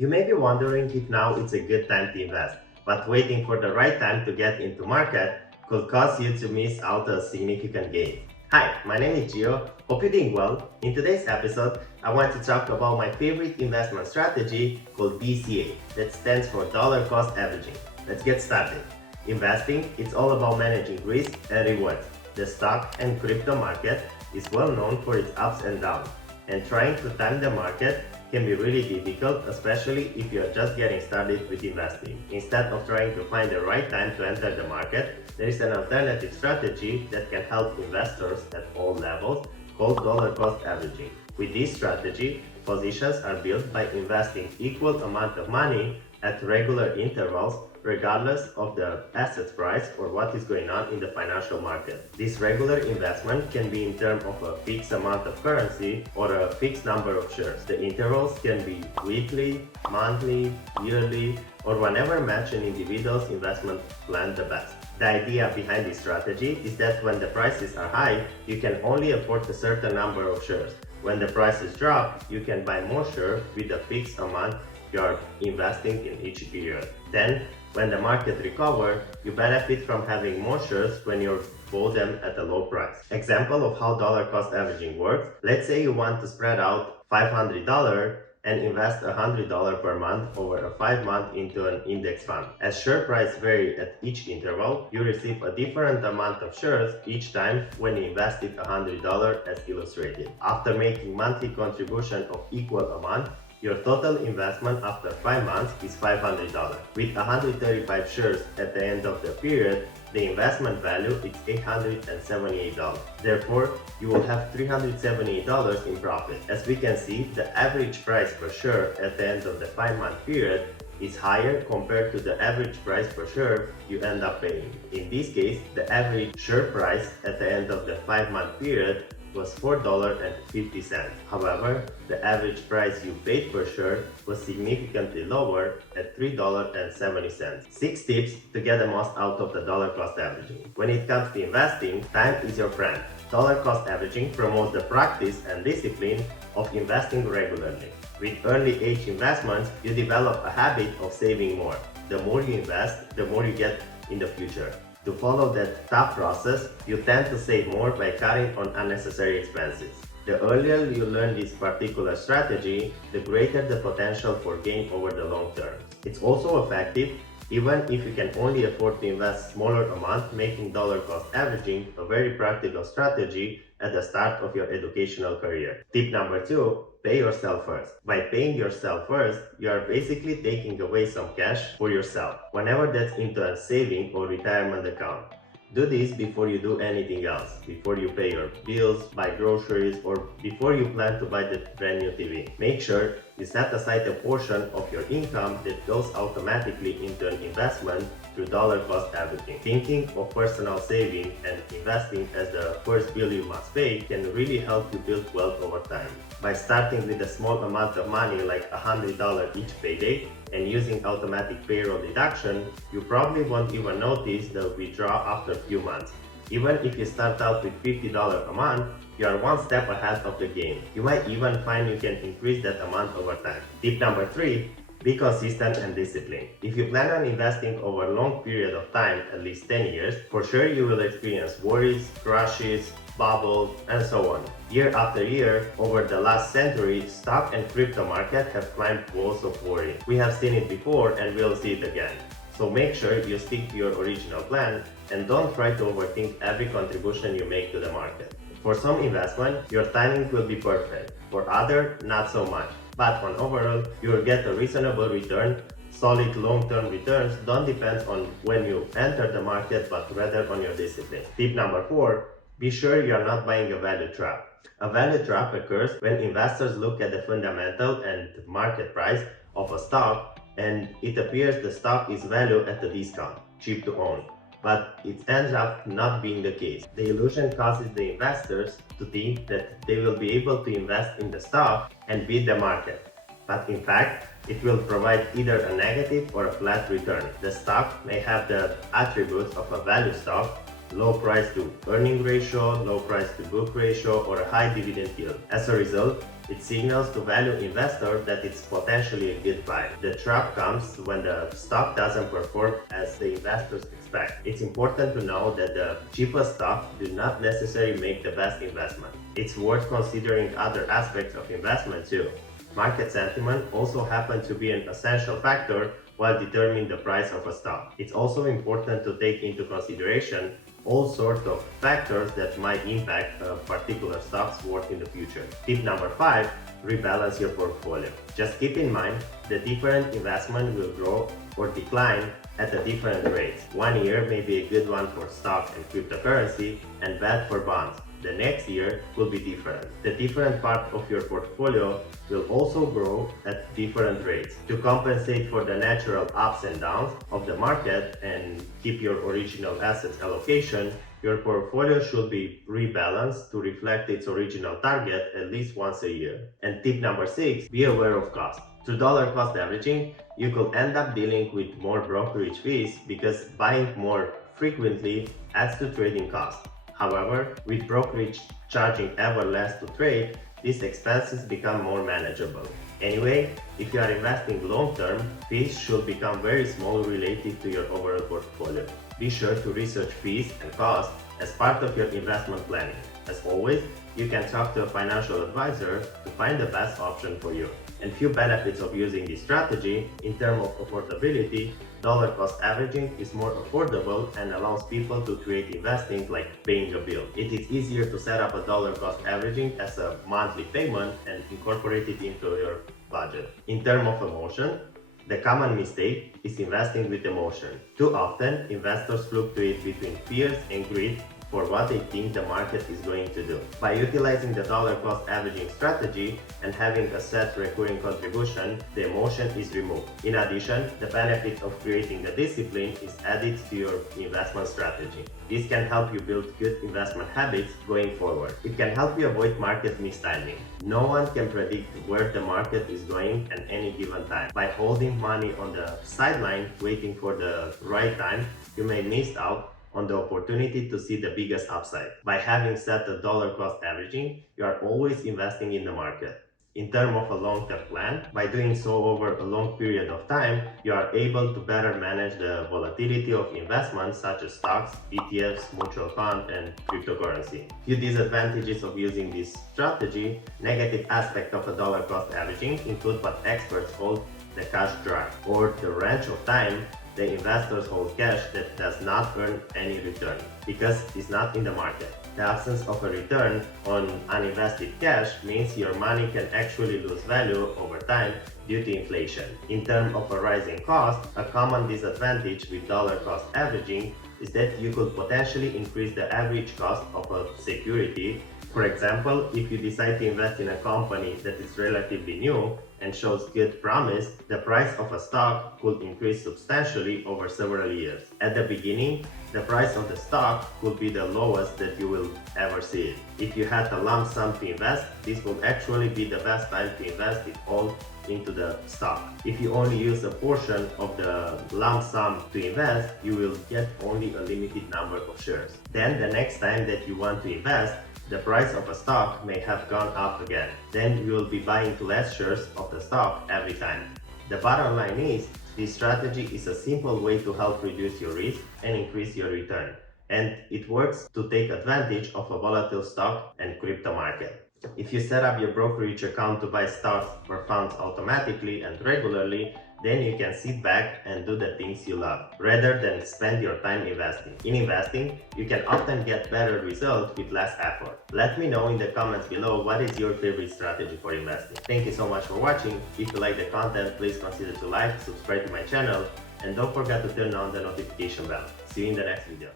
You may be wondering if now is a good time to invest, but waiting for the right time to get into market could cause you to miss out a significant gain. Hi, my name is Gio. Hope you're doing well. In today's episode, I want to talk about my favorite investment strategy called DCA, that stands for dollar cost averaging. Let's get started. Investing is all about managing risk and rewards. The stock and crypto market is well known for its ups and downs, and trying to time the market can be really difficult, especially if you are just getting started with investing. Instead of trying to find the right time to enter the market, there is an alternative strategy that can help investors at all levels called dollar cost averaging. With this strategy, positions are built by investing equal amount of money at regular intervals regardless of the asset price or what is going on in the financial market. This regular investment can be in terms of a fixed amount of currency or a fixed number of shares. The intervals can be weekly, monthly, yearly, or whenever match an individual's investment plan the best. The idea behind this strategy is that when the prices are high, you can only afford a certain number of shares. When the prices drop, you can buy more shares with a fixed amount you are investing in each period. Then, when the market recovers, you benefit from having more shares when you bought them at a low price. Example of how dollar cost averaging works: let's say you want to spread out $500 and invest $100 per month over a 5 month into an index fund. As share price vary at each interval, you receive a different amount of shares each time when you invested $100 as illustrated. After making monthly contribution of equal amount, your total investment after 5 months is $500. With 135 shares at the end of the period, the investment value is $878. Therefore, you will have $378 in profit. As we can see, the average price per share at the end of the 5 month period is higher compared to the average price per share you end up paying. In this case, the average share price at the end of the 5 month period was $4.50. However, the average price you paid per share was significantly lower at $3.70. 6 tips to get the most out of the dollar cost averaging. When it comes to investing, time is your friend. Dollar cost averaging promotes the practice and discipline of investing regularly. With early age investments, you develop a habit of saving more. The more you invest, the more you get in the future. To follow that tough process, you tend to save more by cutting on unnecessary expenses. The earlier you learn this particular strategy, the greater the potential for gain over the long term. It's also effective even if you can only afford to invest smaller amount, making dollar cost averaging a very practical strategy at the start of your educational career. Tip number 2, pay yourself first. By paying yourself first, you are basically taking away some cash for yourself, whenever that's into a saving or retirement account. Do this before you do anything else, before you pay your bills, buy groceries, or before you plan to buy the brand new TV. Make sure you set aside a portion of your income that goes automatically into an investment through dollar cost averaging. Thinking of personal saving and investing as the first bill you must pay can really help you build wealth over time. By starting with a small amount of money like $100 each payday and using automatic payroll deduction, you probably won't even notice the withdrawal after a few months. Even if you start out with $50 a month, you are one step ahead of the game. You might even find you can increase that amount over time. Tip number 3, be consistent and disciplined. If you plan on investing over a long period of time, at least 10 years, for sure you will experience worries, crashes, bubbles, and so on. Year after year, over the last century, stock and crypto market have climbed walls of worry. We have seen it before and we'll see it again. So make sure you stick to your original plan and don't try to overthink every contribution you make to the market. For some investment, your timing will be perfect. For others, not so much. But on overall, you will get a reasonable return. Solid long-term returns don't depend on when you enter the market, but rather on your discipline. Tip number 4, be sure you are not buying a value trap. A value trap occurs when investors look at the fundamental and market price of a stock and it appears the stock is valued at a discount, cheap to own. But it ends up not being the case. The illusion causes the investors to think that they will be able to invest in the stock and beat the market. But in fact, it will provide either a negative or a flat return. The stock may have the attributes of a value stock, low price to earning ratio, low price to book ratio, or a high dividend yield. As a result, It signals to value investors that it's potentially a good buy. The trap comes when the stock doesn't perform as the investors expect. It's important to know that the cheapest stocks do not necessarily make the best investment. It's worth considering other aspects of investment too. Market sentiment also happens to be an essential factor while determining the price of a stock. It's also important to take into consideration all sorts of factors that might impact a particular stock's worth in the future. Tip number 5, rebalance your portfolio. Just keep in mind that different investment will grow or decline at a different rates. One year may be a good one for stock and cryptocurrency and bad for bonds. The next year will be different. The different part of your portfolio will also grow at different rates. To compensate for the natural ups and downs of the market and keep your original assets allocation, your portfolio should be rebalanced to reflect its original target at least once a year. And tip number 6, be aware of cost. Through dollar cost averaging, you could end up dealing with more brokerage fees because buying more frequently adds to trading costs. However, with brokerage charging ever less to trade, these expenses become more manageable. Anyway, if you are investing long-term, fees should become very small relative to your overall portfolio. Be sure to research fees and costs as part of your investment planning. As always, you can talk to a financial advisor to find the best option for you. And few benefits of using this strategy in terms of affordability. Dollar cost averaging is more affordable and allows people to create investing like paying a bill. It is easier to set up a dollar cost averaging as a monthly payment and incorporate it into your budget. In terms of emotion, the common mistake is investing with emotion. Too often, investors fluctuate between fears and greed for what they think the market is going to do. By utilizing the dollar cost averaging strategy and having a set recurring contribution, the emotion is removed. In addition, the benefit of creating the discipline is added to your investment strategy. This can help you build good investment habits going forward. It can help you avoid market mistiming. No one can predict where the market is going at any given time. By holding money on the sideline, waiting for the right time, you may miss out on the opportunity to see the biggest upside. By having set a dollar cost averaging, you are always investing in the market. In terms of a long-term plan, by doing so over a long period of time, you are able to better manage the volatility of investments such as stocks, ETFs, mutual funds, and cryptocurrency. Few disadvantages of using this strategy. Negative aspect of a dollar cost averaging include what experts call the cash drag, or the range of time the investors hold cash that does not earn any return because it's not in the market. The absence of a return on uninvested cash means your money can actually lose value over time due to inflation. In terms of a rising cost, a common disadvantage with dollar cost averaging is that you could potentially increase the average cost of a security. For example, if you decide to invest in a company that is relatively new and shows good promise, the price of a stock could increase substantially over several years. At the beginning, the price of the stock could be the lowest that you will ever see it. If you had a lump sum to invest, this will actually be the best time to invest it all into the stock. If you only use a portion of the lump sum to invest, you will get only a limited number of shares. Then the next time that you want to invest, the price of a stock may have gone up again. Then you will be buying less shares of the stock every time. The bottom line is, this strategy is a simple way to help reduce your risk and increase your return. And it works to take advantage of a volatile stock and crypto market. If you set up your brokerage account to buy stocks or funds automatically and regularly, then you can sit back and do the things you love, rather than spend your time investing. In investing, you can often get better results with less effort. Let me know in the comments below what is your favorite strategy for investing. Thank you so much for watching. If you like the content, please consider to like, subscribe to my channel, and don't forget to turn on the notification bell. See you in the next video.